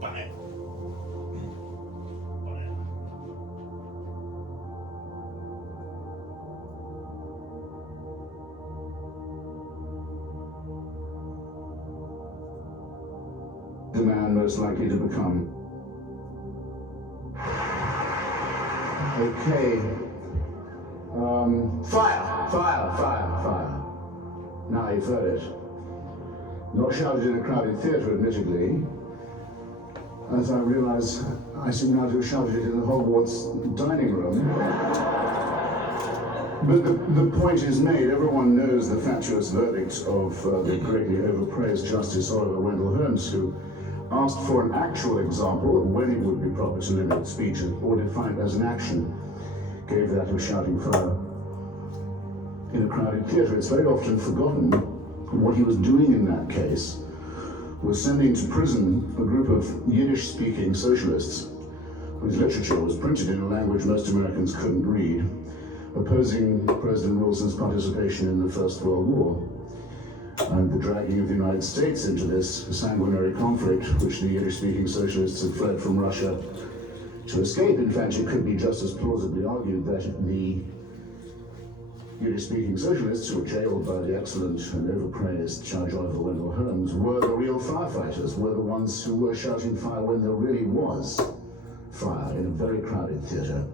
Bang. The man most likely to become. Okay. Fire. Now you've heard it. Not shouted in a crowded theatre, admittedly. As I realize, I seem now to have shouted it in the Hogwarts dining room. But the point is made. Everyone knows the fatuous verdict of the greatly overpraised Justice Oliver Wendell Holmes, who asked for an actual example of when it would be proper to limit speech or define it as an action, gave that of shouting fire in a crowded theatre. It's very often forgotten what he was doing in that case was sending to prison a group of Yiddish-speaking socialists whose literature was printed in a language most Americans couldn't read, opposing President Wilson's participation in the First World War and the dragging of the United States into this sanguinary conflict, which the Yiddish-speaking socialists had fled from Russia to escape. In fact, it could be just as plausibly argued that the Yiddish-speaking socialists who were jailed by the excellent and overpraised Judge Oliver Wendell Holmes were the real firefighters, were the ones who were shouting fire when there really was fire in a very crowded theatre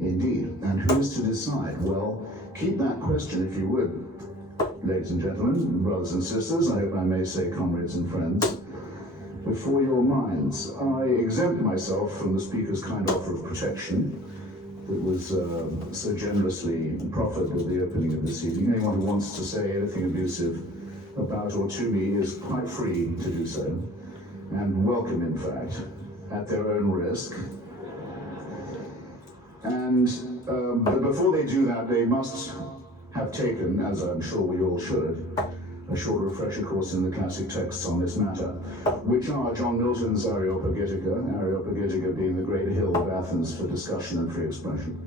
indeed. And who is to decide? Well, keep that question, if you would, ladies and gentlemen, brothers and sisters, I hope I may say comrades and friends, before your minds. I exempt myself from the Speaker's kind offer of protection that was so generously proffered at the opening of this evening. Anyone who wants to say anything abusive about or to me is quite free to do so, and welcome, in fact, at their own risk. And but before they do that, they must have taken, as I'm sure we all should, a short refresher course in the classic texts on this matter, which are John Milton's Areopagitica being the great hill of Athens for discussion and free expression,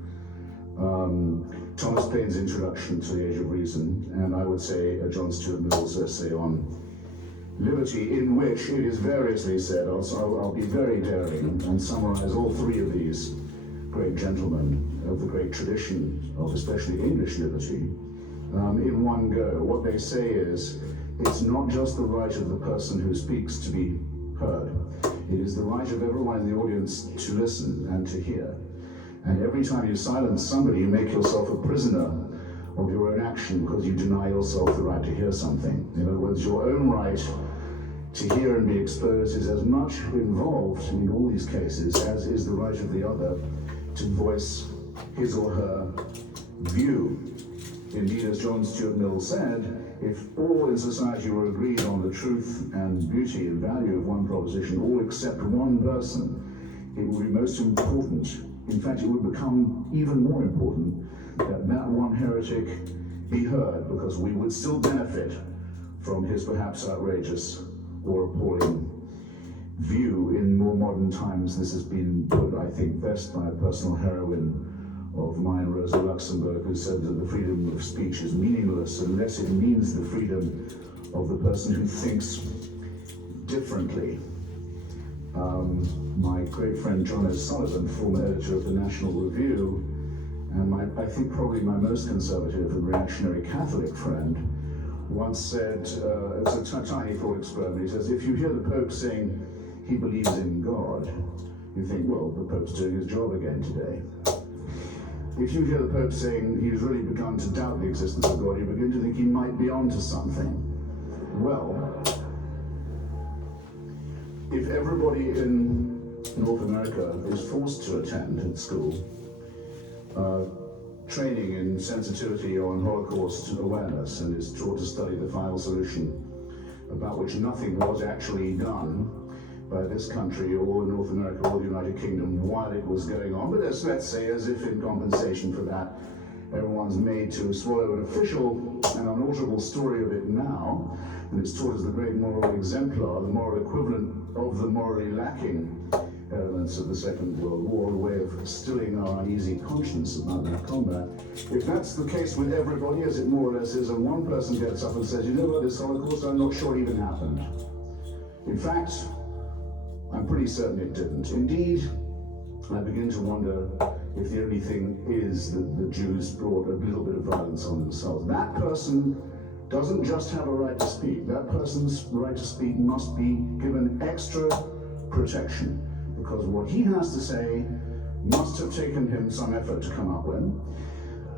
Thomas Paine's Introduction to the Age of Reason, and I would say John Stuart Mill's essay on liberty, in which it is variously said, I'll be very daring and summarize all three of these great gentlemen of the great tradition of especially English liberty in one go. What they say is, it's not just the right of the person who speaks to be heard. It is the right of everyone in the audience to listen and to hear. And every time you silence somebody, you make yourself a prisoner of your own action because you deny yourself the right to hear something. In other words, your own right to hear and be exposed is as much involved in all these cases as is the right of the other to voice his or her view. Indeed, as John Stuart Mill said, if all in society were agreed on the truth and beauty and value of one proposition, all except one person, it would be most important. In fact, it would become even more important that that one heretic be heard, because we would still benefit from his perhaps outrageous or appalling view. In more modern times, this has been put, I think, best by a personal heroine of mine, Rosa Luxemburg, who said that the freedom of speech is meaningless unless it means the freedom of the person who thinks differently. My great friend John O'Sullivan, former editor of the National Review, and I think probably my most conservative and reactionary Catholic friend, once said, it's a tiny thought experiment, he says, if you hear the Pope saying he believes in God, you think, well, the Pope's doing his job again today. If you hear the Pope saying he's really begun to doubt the existence of God, you begin to think he might be onto something. Well, if everybody in North America is forced to attend at school training in sensitivity on Holocaust awareness and is taught to study the final solution, about which nothing was actually done by this country or North America or the United Kingdom while it was going on, but let's say as if in compensation for that, everyone's made to swallow an official and unalterable story of it now, and it's taught as the great moral exemplar, the moral equivalent of the morally lacking elements of the Second World War, a way of stilling our uneasy conscience about that combat. If that's the case with everybody, as it more or less is, and one person gets up and says, you know what, this Holocaust, I'm not sure even happened. In fact, I'm pretty certain it didn't. Indeed, I begin to wonder if the only thing is that the Jews brought a little bit of violence on themselves. That person doesn't just have a right to speak. That person's right to speak must be given extra protection, because what he has to say must have taken him some effort to come up with,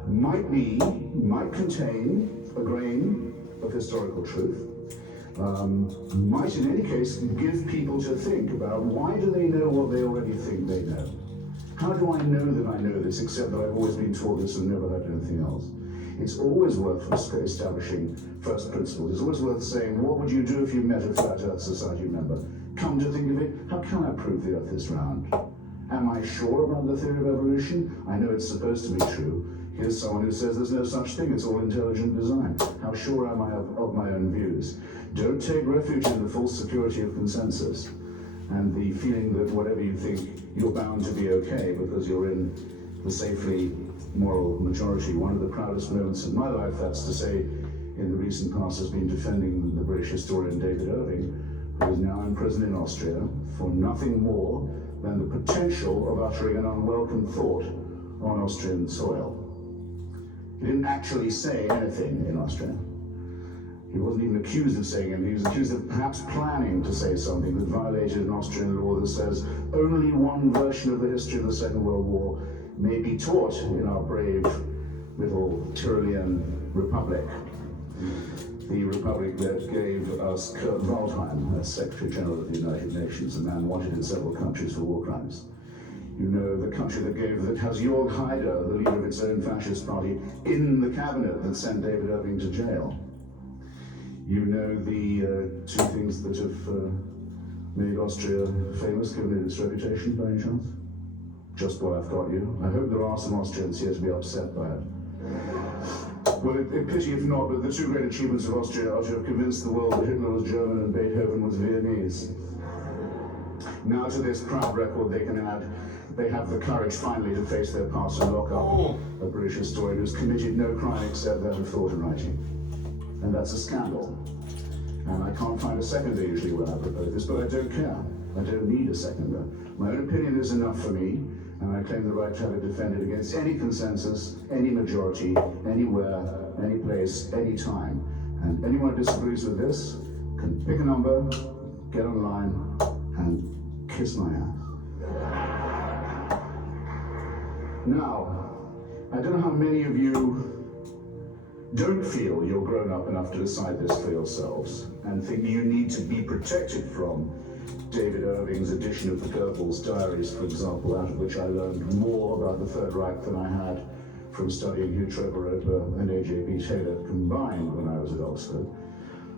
might contain a grain of historical truth, might in any case give people to think about, why do they know what they already think they know? How do I know that I know this, except that I've always been taught this and never heard anything else? It's always worth establishing first principles. It's always worth saying, what would you do if you met a Flat Earth Society member? Come to think of it, how can I prove the Earth is round? Am I sure about the theory of evolution? I know it's supposed to be true. Here's someone who says there's no such thing, it's all intelligent design. How sure am I of my own views? Don't take refuge in the false security of consensus and the feeling that whatever you think, you're bound to be okay because you're in the safely moral majority. One of the proudest moments in my life, that's to say, in the recent past, has been defending the British historian David Irving, who is now in prison in Austria for nothing more than the potential of uttering an unwelcome thought on Austrian soil. He didn't actually say anything in Austria. He wasn't even accused of saying anything. He was accused of perhaps planning to say something that violated an Austrian law that says only one version of the history of the Second World War may be taught in our brave little Tyrolean republic. The republic that gave us Kurt Waldheim as Secretary General of the United Nations, a man wanted in several countries for war crimes. You know, the country that has Jörg Haider, the leader of its own fascist party, in the cabinet that sent David Irving to jail. You know the two things that have made Austria famous, given it its reputation, by any chance? Just what I've got you. I hope there are some Austrians here to be upset by it. Well, it pity if not, but the two great achievements of Austria are to have convinced the world that Hitler was German and Beethoven was Viennese. Now to this proud record they can add, they have the courage finally to face their past and lock up a British historian who's committed no crime except that of thought and writing. And that's a scandal. And I can't find a seconder usually when I propose this, but I don't care. I don't need a seconder. My own opinion is enough for me, and I claim the right to have it defended against any consensus, any majority, anywhere, any place, any time. And anyone who disagrees with this can pick a number, get online, and kiss my ass. Now, I don't know how many of you don't feel you're grown up enough to decide this for yourselves and think you need to be protected from David Irving's edition of the Goebbels diaries, for example, out of which I learned more about the Third Reich than I had from studying Hugh Trevor Roper and A.J.B. Taylor combined when I was at Oxford.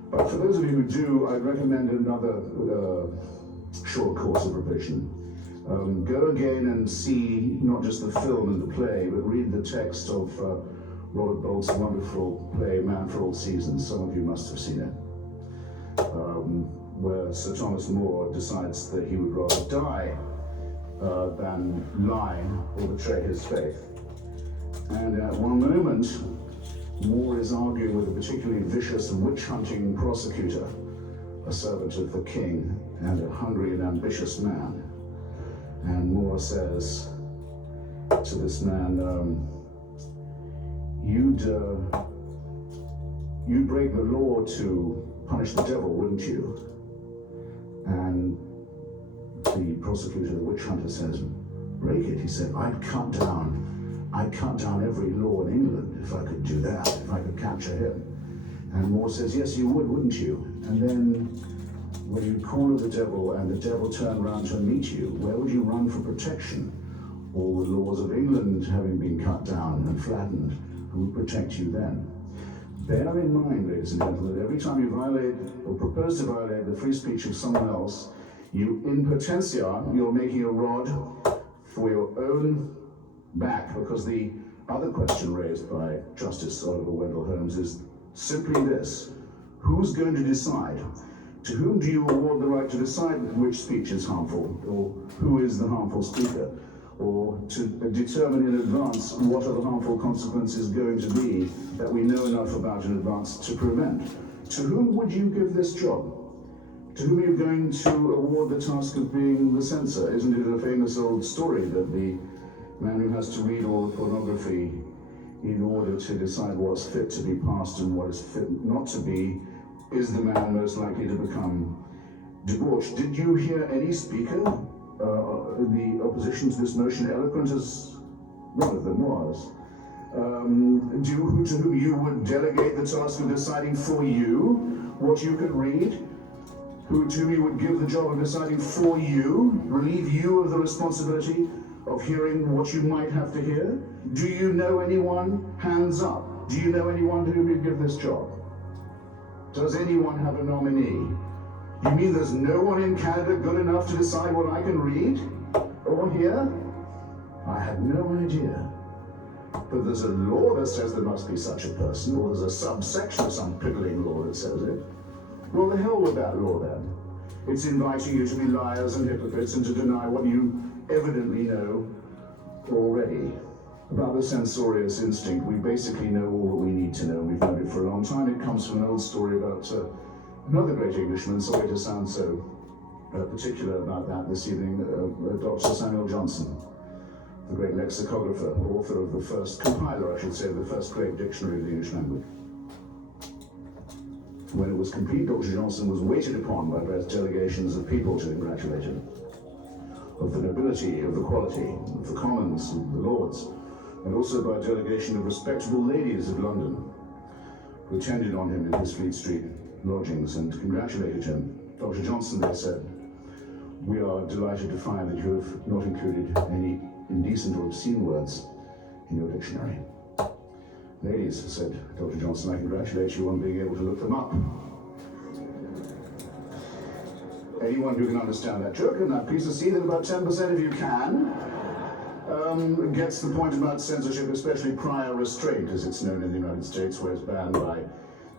But for those of you who do, I'd recommend another short course of revision. Go again and see not just the film and the play, but read the text of Robert Bolt's wonderful play, Man for All Seasons. Some of you must have seen it. Where Sir Thomas More decides that he would rather die than lie or betray his faith. And at one moment, More is arguing with a particularly vicious and witch-hunting prosecutor, a servant of the king and a hungry and ambitious man. And More says to this man, you'd break the law to punish the devil, wouldn't you? And the prosecutor, the witch hunter, says, break it. He said, I'd cut down every law in England if I could do that, if I could capture him. And More says, yes, you would, wouldn't you? And then when you corner the devil and the devil turned around to meet you, where would you run for protection? All the laws of England having been cut down and flattened, who would protect you then? Bear in mind, ladies and gentlemen, that every time you violate or propose to violate the free speech of someone else, you, in potentia, you're making a rod for your own back, because the other question raised by Justice Oliver Wendell Holmes is simply this: who's going to decide? To whom do you award the right to decide which speech is harmful, or who is the harmful speaker? Or to determine in advance what are the harmful consequences going to be that we know enough about in advance to prevent? To whom would you give this job? to whom are you going to award the task of being the censor? Isn't it a famous old story that the man who has to read all the pornography in order to decide what's fit to be passed and what is fit not to be is the man most likely to become debauched? Did you hear any speaker in the opposition to this motion, eloquent as one of them was, to whom you would delegate the task of deciding for you what you could read? To whom you would give the job of deciding for you, relieve you of the responsibility of hearing what you might have to hear? Do you know anyone? Hands up. Do you know anyone to whom you'd give this job? Does anyone have a nominee? You mean there's no one in Canada good enough to decide what I can read or hear? I had no idea. But there's a law that says there must be such a person, or there's a subsection of some piddling law that says it. Well, the hell with that law then. It's inviting you to be liars and hypocrites and to deny what you evidently know already. About the censorious instinct, we basically know all that we need to know. We've known it for a long time. It comes from an old story about another great Englishman. Sorry to sound so particular about that this evening, Dr. Samuel Johnson, the great lexicographer, author of the first, compiler, I should say, of the first great dictionary of the English language. When it was complete, Dr. Johnson was waited upon by vast delegations of people to congratulate him, of the nobility, of the quality, of the commons, of the lords, and also by a delegation of respectable ladies of London, who attended on him in his Fleet Street lodgings and congratulated him. Dr. Johnson, they said, we are delighted to find that you have not included any indecent or obscene words in your dictionary. Ladies, said Dr. Johnson, I congratulate you on being able to look them up. Anyone who can understand that joke, and I'm pleased to see that about 10% of you can, gets the point about censorship, especially prior restraint, as it's known in the United States, where it's banned by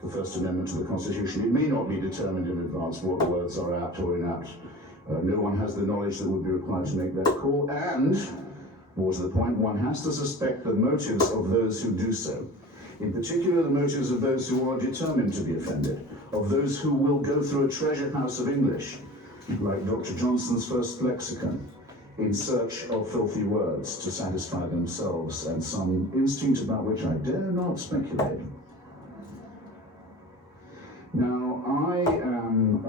the First Amendment to the Constitution. It may not be determined in advance what words are apt or inapt. No one has the knowledge that would be required to make that call, and, more to the point, one has to suspect the motives of those who do so. In particular, the motives of those who are determined to be offended, of those who will go through a treasure house of English, like Dr. Johnson's first lexicon, in search of filthy words to satisfy themselves and some instinct about which I dare not speculate. Now, I am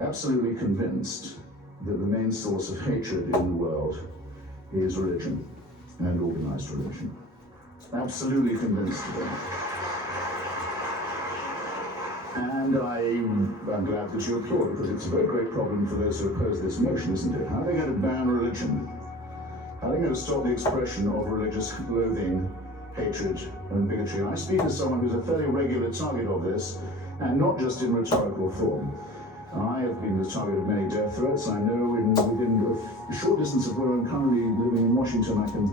absolutely convinced that the main source of hatred in the world is religion and organized religion. Absolutely convinced of it. And I'm glad that you applaud it, because it's a very great problem for those who oppose this motion, isn't it? How are they going to ban religion? How are they going to stop the expression of religious loathing, hatred, and bigotry? I speak as someone who's a fairly regular target of this, and not just in rhetorical form. I have been the target of many death threats. I know within a short distance of where I'm currently living in Washington, I can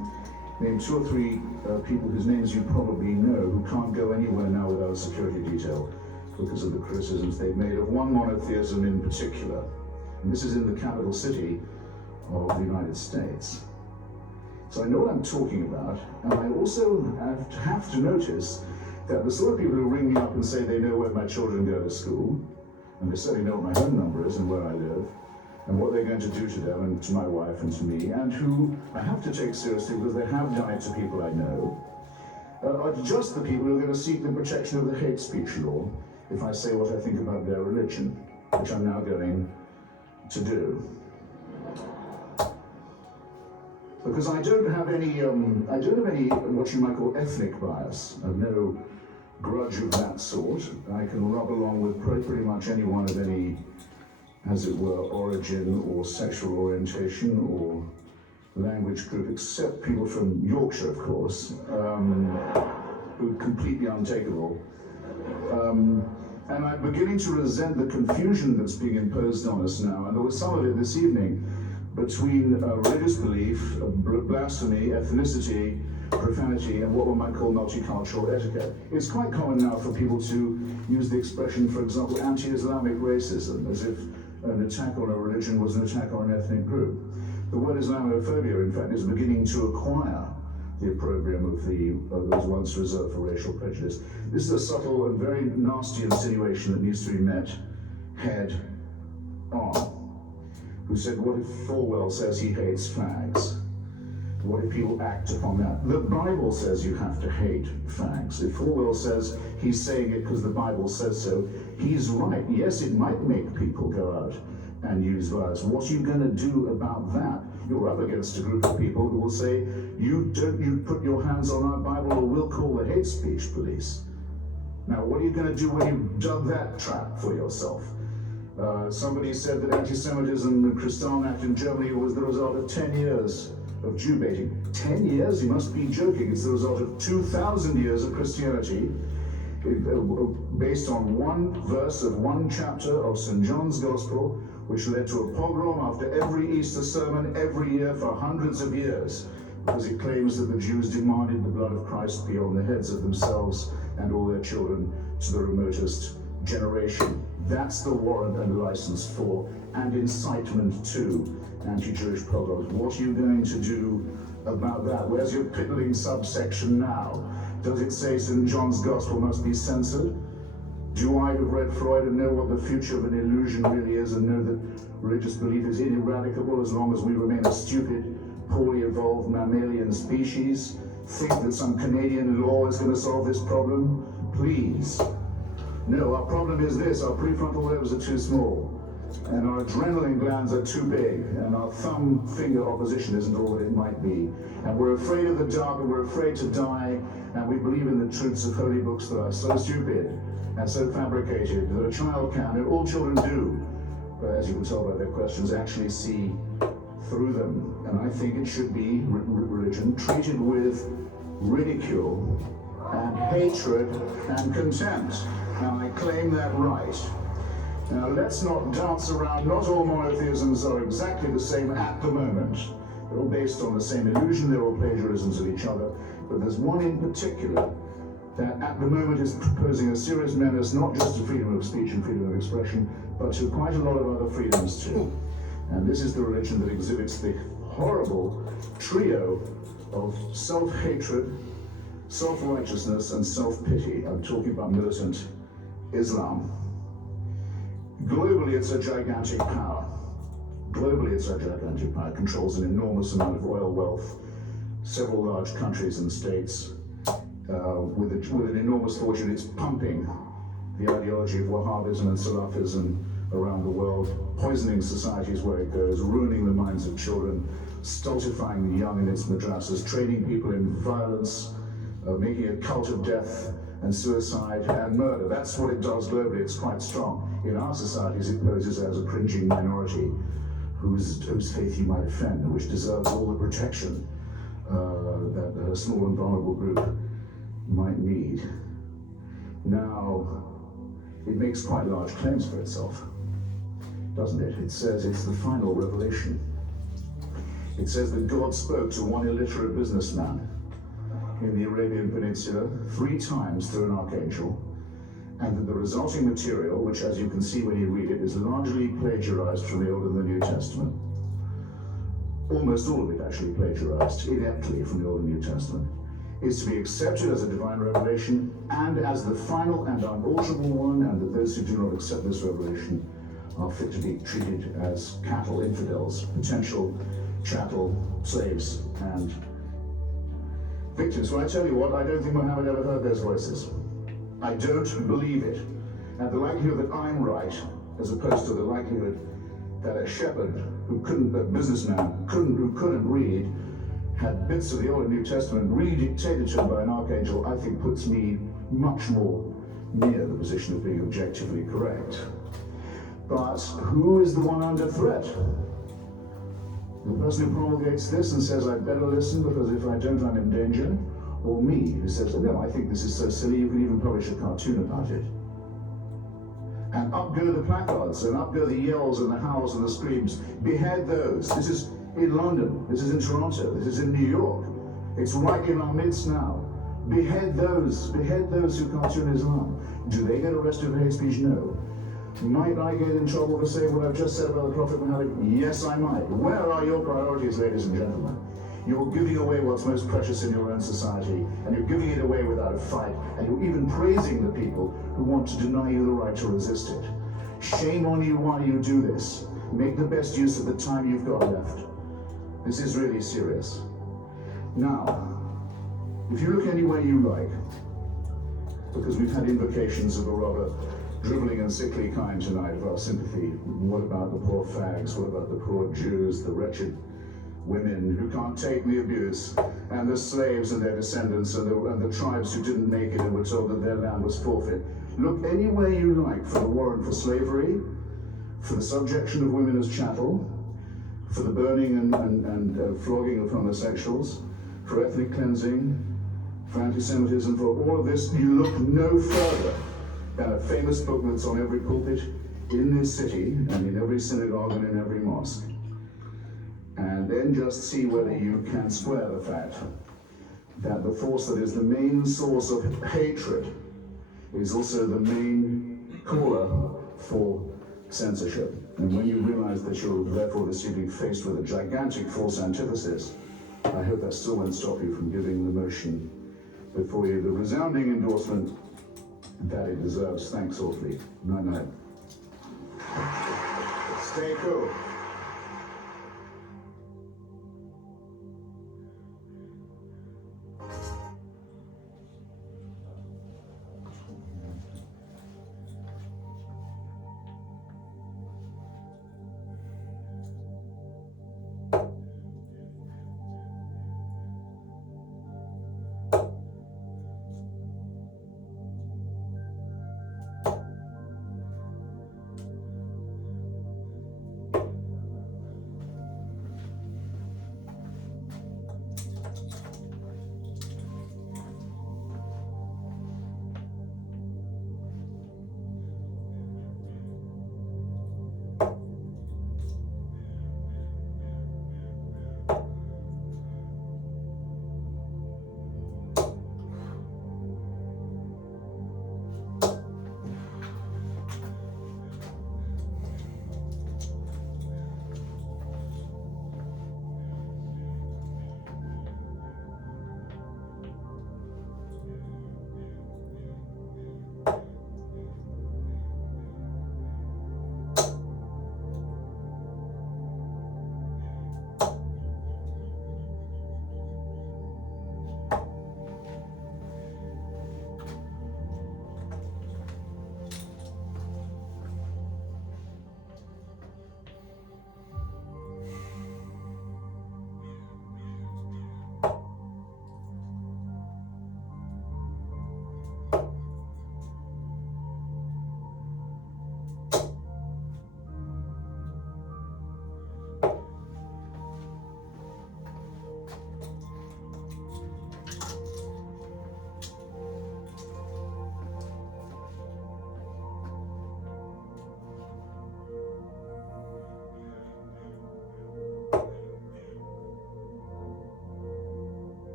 name 2 or 3 people whose names you probably know who can't go anywhere now without a security detail because of the criticisms they've made of one monotheism in particular. And this is in the capital city of the United States. So I know what I'm talking about, and I also have to notice that the sort of people who ring me up and say they know where my children go to school, and they certainly know what my home number is and where I live, and what they're going to do to them and to my wife and to me, and who I have to take seriously because they have done it to people I know, are just the people who are going to seek the protection of the hate speech law if I say what I think about their religion, which I'm now going to do. Because I don't have any what you might call ethnic bias. I have no grudge of that sort. I can rub along with pretty much anyone of any, as it were, origin or sexual orientation or language group, except people from Yorkshire, of course, who are completely untakeable. And I'm beginning to resent the confusion that's being imposed on us now, and there was some of it this evening, between religious belief, blasphemy, ethnicity, profanity, and what one might call multicultural etiquette. It's quite common now for people to use the expression, for example, anti-Islamic racism, as if an attack on a religion was an attack on an ethnic group. The word Islamophobia, in fact, is beginning to acquire the opprobrium of that was once reserved for racial prejudice. This is a subtle and very nasty insinuation that needs to be met head on. Who said, what if Falwell says he hates fags? What if people act upon that? The Bible says you have to hate fags. If Falwell says he's saying it because the Bible says so, he's right. Yes, it might make people go out and use violence. What are you going to do about that? You're up against a group of people who will say, you put your hands on our Bible or we'll call the hate speech police. Now, what are you going to do when you've dug that trap for yourself? Somebody said that anti-Semitism and Kristallnacht in Germany was the result of 10 years of Jew baiting. 10 years? You must be joking. It's the result of 2,000 years of Christianity based on one verse of one chapter of St. John's Gospel, which led to a pogrom after every Easter sermon every year for hundreds of years, because it claims that the Jews demanded the blood of Christ be on the heads of themselves and all their children to the remotest generation. That's the warrant and license for, and incitement to, anti-Jewish pogroms. What are you going to do about that? Where's your piddling subsection now? Does it say St. John's Gospel must be censored? Do I have read Freud and know what the future of an illusion really is, and know that religious belief is ineradicable as long as we remain a stupid, poorly evolved mammalian species? Think that some Canadian law is going to solve this problem? Please. No, our problem is this: our prefrontal lobes are too small, and our adrenaline glands are too big, and our thumb finger opposition isn't all that it might be. And we're afraid of the dark, and we're afraid to die, and we believe in the truths of holy books that are so stupid and so fabricated that a child can, and all children do, but as you can tell by their questions, actually see through them. And I think it should be religion treated with ridicule and hatred and contempt. Now, I claim that right. Now, let's not dance around. Not all monotheisms are exactly the same at the moment. They're all based on the same illusion. They're all plagiarisms of each other. But there's one in particular that at the moment is posing a serious menace, not just to freedom of speech and freedom of expression, but to quite a lot of other freedoms too. And this is the religion that exhibits the horrible trio of self-hatred, self-righteousness, and self-pity. I'm talking about militant Islam. Globally, it's a gigantic power. Globally, it's a gigantic power. It controls an enormous amount of oil wealth, several large countries and states. With an enormous fortune, it's pumping the ideology of Wahhabism and Salafism around the world, poisoning societies where it goes, ruining the minds of children, stultifying the young in its madrasas, training people in violence, making a cult of death and suicide and murder. That's what it does globally. It's quite strong. In our societies, it poses as a cringing minority whose faith you might offend, which deserves all the protection that a small and vulnerable group might need. Now, it makes quite large claims for itself, doesn't it? It says it's the final revelation. It says that God spoke to one illiterate businessman in the Arabian Peninsula 3 times through an archangel, and that the resulting material, which as you can see when you read it, is largely plagiarized from the Old and the New Testament. Almost all of it actually plagiarized ineptly from the Old and New Testament, is to be accepted as a divine revelation and as the final and unalterable one, and that those who do not accept this revelation are fit to be treated as cattle, infidels, potential chattel, slaves, and victims. Well, I tell you what, I don't think Muhammad ever heard those voices. I don't believe it. And the likelihood that I'm right, as opposed to the likelihood that a shepherd who couldn't, a businessman who couldn't read, had bits of the Old and New Testament re-dictated to him by an archangel, I think puts me much more near the position of being objectively correct. But who is the one under threat? The person who promulgates this and says, I'd better listen because if I don't, I'm in danger? Or me, who says, no, I think this is so silly, you can even publish a cartoon about it. And up go the placards, and up go the yells and the howls and the screams. Behead those. This is in London, this is in Toronto, this is in New York. It's right in our midst now. Behead those who cartoon Islam. Do they get arrested for hate speech? No. Might I get in trouble for saying what I've just said about the Prophet Muhammad? Yes, I might. Where are your priorities, ladies and gentlemen? You're giving away what's most precious in your own society, and you're giving it away without a fight, and you're even praising the people who want to deny you the right to resist it. Shame on you while you do this. Make the best use of the time you've got left. This is really serious. Now, if you look any way you like, because we've had invocations of a rather dribbling and sickly kind tonight of our sympathy. What about the poor fags? What about the poor Jews, the wretched women who can't take the abuse, and the slaves and their descendants, and the tribes who didn't make it and were told that their land was forfeit? Look any way you like for the warrant for slavery, for the subjection of women as chattel, for the burning and flogging of homosexuals, for ethnic cleansing, for anti-Semitism, for all of this. You look no further than a famous book that's on every pulpit in this city and in every synagogue and in every mosque. And then just see whether you can square the fact that the force that is the main source of hatred is also the main caller for censorship. And when you realize that you're therefore this evening faced with a gigantic false antithesis, I hope that still won't stop you from giving the motion before you the resounding endorsement that it deserves. Thanks awfully. Night night. Stay cool.